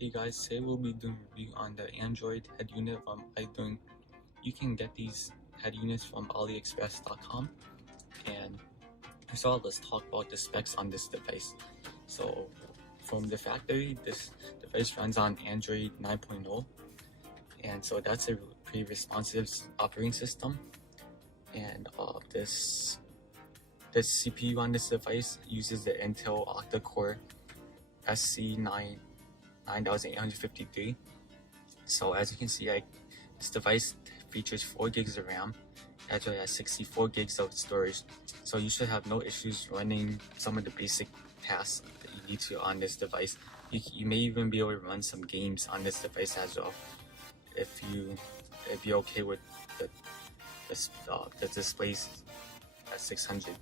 Hey guys, today we'll be doing a review on the Android head unit from iDoing. You can get these head units from AliExpress.com, and first of all, let's talk about the specs on this device. So from the factory, this device runs on Android 9.0, and so that's a pretty responsive operating system. And this CPU on this device uses the Intel octa-core Fcc 9853. So as you can see, this device features 4 gigs of RAM as well as 64 gigs of storage. So you should have no issues running some of the basic tasks that you need to on this device. You may even be able to run some games on this device as well if you're okay with the displays at 600.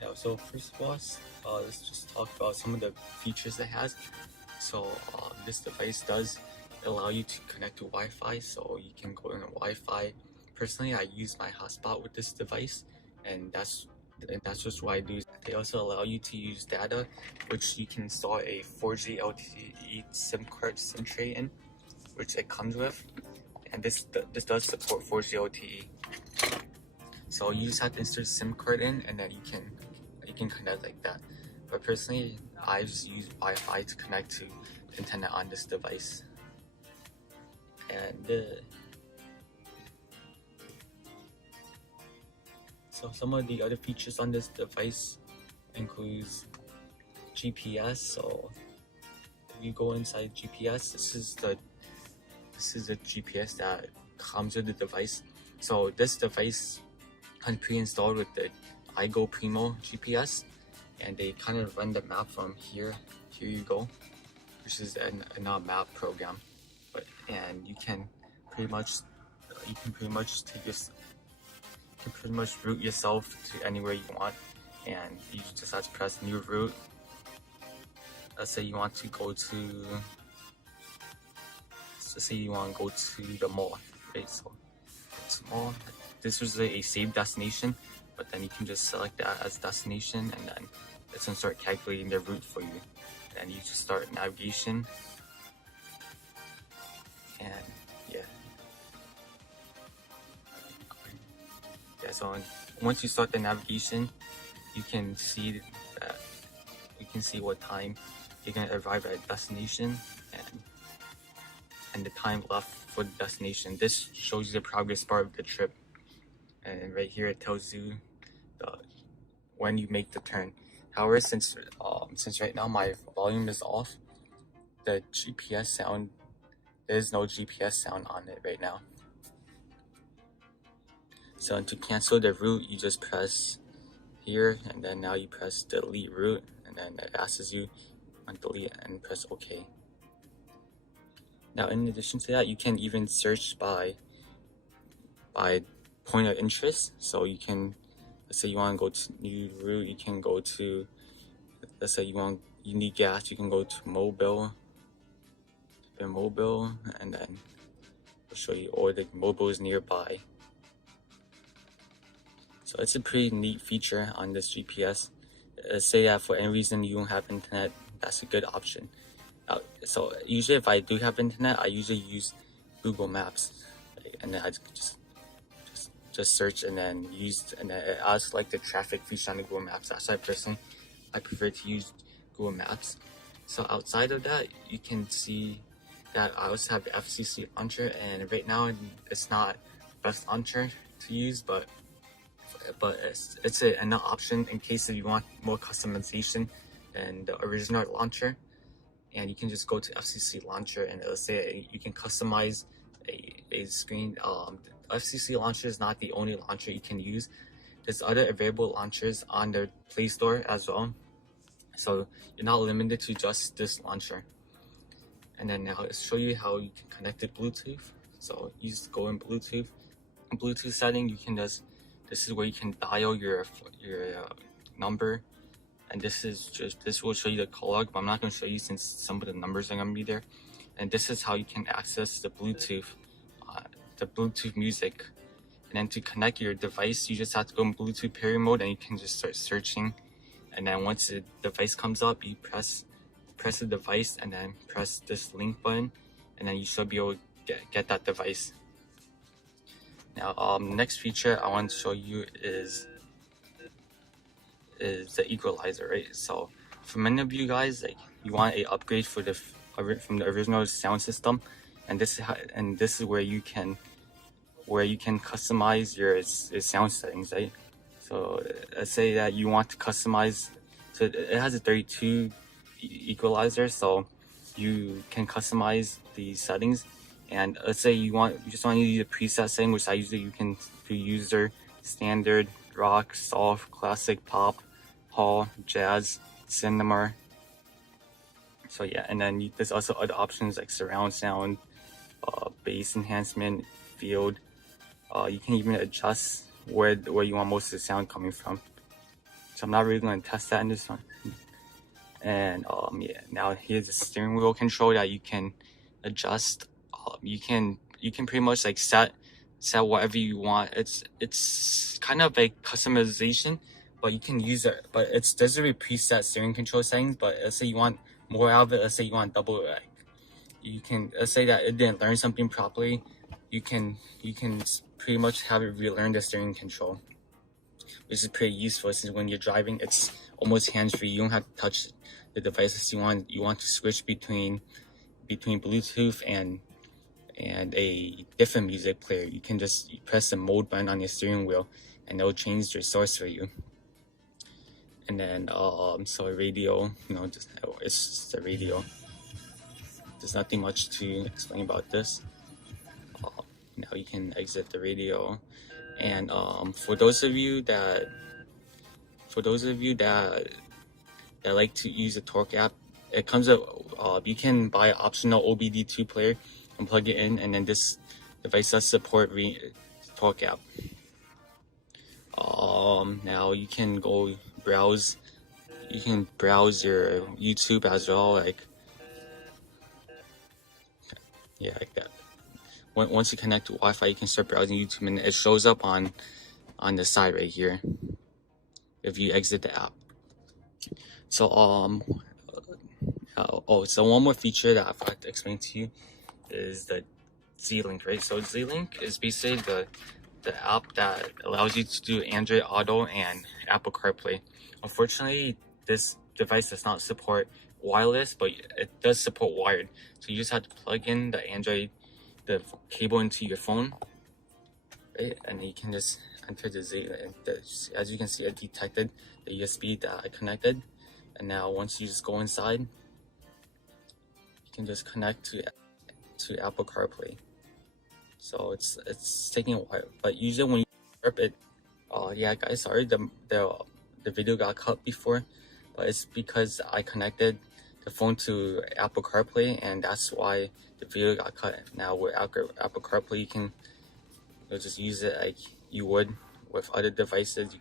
Yeah, so first of all, let's just talk about some of the features it has. So this device does allow you to connect to Wi-Fi, so you can go in Wi-Fi. Personally, I use my hotspot with this device, and that's just what I do. They also allow you to use data, which you can install a 4G LTE SIM card SIM tray in, which it comes with, and this does support 4G LTE. So you just have to insert a SIM card in, and then you can connect like that. But personally, I just use Wi-Fi to connect to the internet on this device. And so some of the other features on this device includes GPS. So if you go inside GPS, this is the GPS that comes with the device. So this device kind of pre-installed with the iGo Primo GPS, and they kind of run the map from here you go, which is a map program. And you can pretty much route yourself to anywhere you want, and you just have to press new route. Let's say you want to go to the mall, right? So it's mall. This was a saved destination, but then you can just select that as destination, and then it's gonna start calculating the route for you. And you just start navigation, and yeah. So once you start the navigation, you can see what time you're gonna arrive at destination, and the time left for the destination. This shows you the progress bar of the trip, and right here it tells you when you make the turn. However, since right now my volume is off, the GPS sound, there's no GPS sound on it right now. So to cancel the route, you just press here, and then now you press delete route, and then it asks you on delete and press OK. Now in addition to that, you can even search by point of interest. So you can, let's say you want to go to new route, you can go to, let's say you need gas, you can go to mobile, and then I'll show you all the mobiles nearby. So it's a pretty neat feature on this GPS. Say that for any reason you don't have internet, that's a good option. So usually if I do have internet, I usually use Google Maps, and then I just search and then it asks like the traffic feature on the Google Maps. That's why personally I prefer to use Google Maps. So outside of that, you can see that I also have the Fcc Launcher, and right now it's not best launcher to use, but it's an option in case if you want more customization than the original launcher. And you can just go to Fcc Launcher, and it'll say you can customize a screen. Fcc Launcher is not the only launcher you can use. There's other available launchers on the Play Store as well, so you're not limited to just this launcher. And then now let's show you how you can connect it Bluetooth. So you just go in Bluetooth. In Bluetooth setting, you can this is where you can dial your number, and this will show you the call log, but I'm not going to show you since some of the numbers are going to be there. and this is how you can access the Bluetooth music. And then to connect your device, you just have to go in Bluetooth pair mode, and you can just start searching. And then once the device comes up, you press the device and then press this link button, and then you should be able to get that device. Now, next feature I want to show you is the equalizer, right? So for many of you guys, like, you want a upgrade from the original sound system, and this is where you can customize your sound settings, right? So let's say that you want to customize, so it has a 32 equalizer, so you can customize the settings. And let's say you just want to use a preset setting, which I usually you can do user, standard, rock, soft, classic, pop, hall, jazz, cinema. So yeah, and then there's also other options like surround sound, bass enhancement, field. You can even adjust where you want most of the sound coming from. So I'm not really going to test that in this one. And yeah, now here's the steering wheel control that you can adjust. You can pretty much like set whatever you want. It's kind of like customization, but you can use it. But there's a preset steering control settings. But let's say you want more out of it. Let's say you want double it. You can, let's say that it didn't learn something properly. You can pretty much have it relearn the steering control, which is pretty useful since when you're driving, it's almost hands-free. You don't have to touch the devices. You want to switch between Bluetooth and a different music player. You can just press the mode button on your steering wheel, and it'll change your source for you. And then so a radio, it's just a radio. There's nothing much to explain about this. Now you can exit the radio, and for those of you that like to use the Torque app, it comes up. You can buy an optional OBD2 player and plug it in, and then this device does support Torque app. Now you can go browse. You can browse your YouTube as well, like that. Once you connect to Wi-Fi, you can start browsing YouTube, and it shows up on the side right here if you exit the app. So so one more feature that I forgot to explain to you is the Z-Link, right? So Z-Link is basically the app that allows you to do Android Auto and Apple CarPlay. Unfortunately, this device does not support wireless, but it does support wired. So you just have to plug in the cable into your phone, right? And you can just enter the Z. As you can see, it detected the USB that I connected. And now once you just go inside, you can just connect to Apple CarPlay. So it's taking a while, but usually when you start it, yeah guys, sorry the video got cut before, but it's because I connected the phone to Apple CarPlay, and that's why the video got cut. Now with Apple CarPlay, you'll just use it like you would with other devices.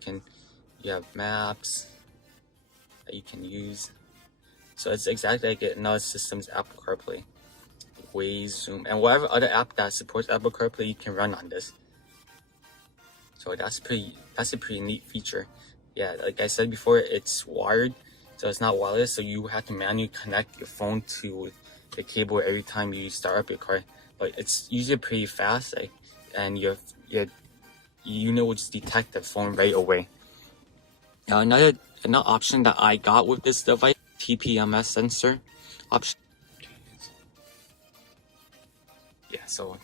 You have maps that you can use. So it's exactly like another system's Apple CarPlay. Waze, Zoom, and whatever other app that supports Apple CarPlay, you can run on this. So that's a pretty neat feature. Yeah, like I said before, it's wired, so it's not wireless. So you have to manually connect your phone to the cable every time you start up your car. But it's usually pretty fast, and will just detect the phone right away. Now another option that I got with this device, Tpms Sensor option. Yeah, so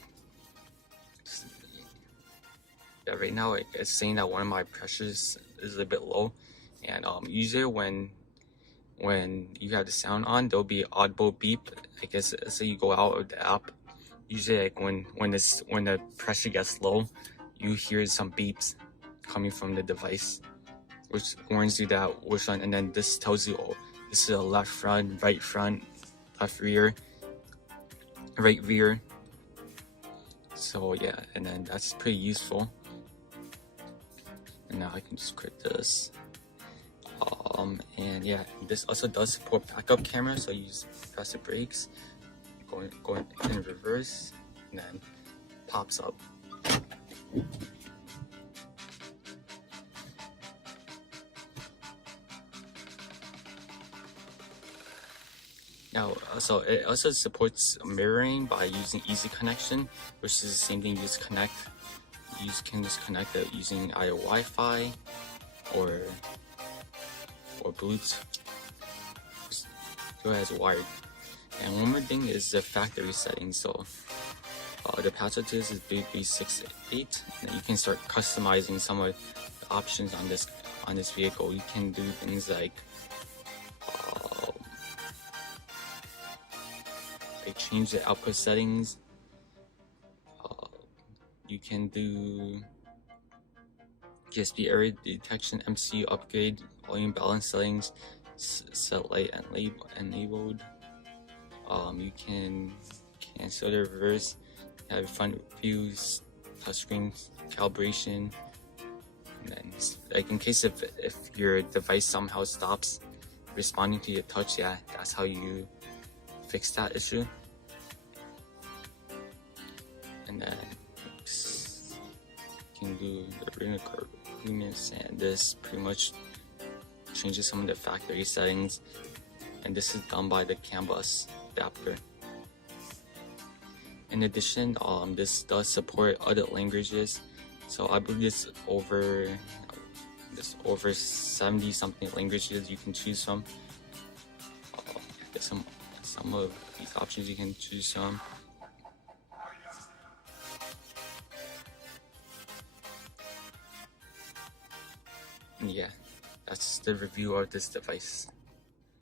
yeah, right now it's saying that one of my pressures is a bit low, and usually when you have the sound on, there'll be audible beep. I guess say you go out of the app, usually like when the pressure gets low, you hear some beeps coming from the device, which warns you that which one. And then this tells you, oh, this is a left front, left rear, right rear. So yeah, and then that's pretty useful. And now I can just quit this. And yeah, this also does support backup camera, so you just press the brakes, going in reverse, and then pops up. Now, so it also supports mirroring by using easy connection, which is the same thing. You can just connect it using either Wi-Fi or Bluetooth. Just go as wired. And one more thing is the factory settings. So the password to this is 3368, and you can start customizing some of the options on this vehicle. You can do things like change the output settings. You can do GSP error detection, MCU upgrade, volume balance settings, set light and enabled. You can cancel the reverse, have front views, touchscreen calibration, and then like in case if your device somehow stops responding to your touch, yeah, that's how you fix that issue. And then you can do the ring agreements, and this pretty much changes some of the factory settings, and this is done by the CAN bus adapter. In addition, this does support other languages, so I believe it's over 70 something languages you can choose from. There's some of these options you can choose from. And yeah, that's the review of this device.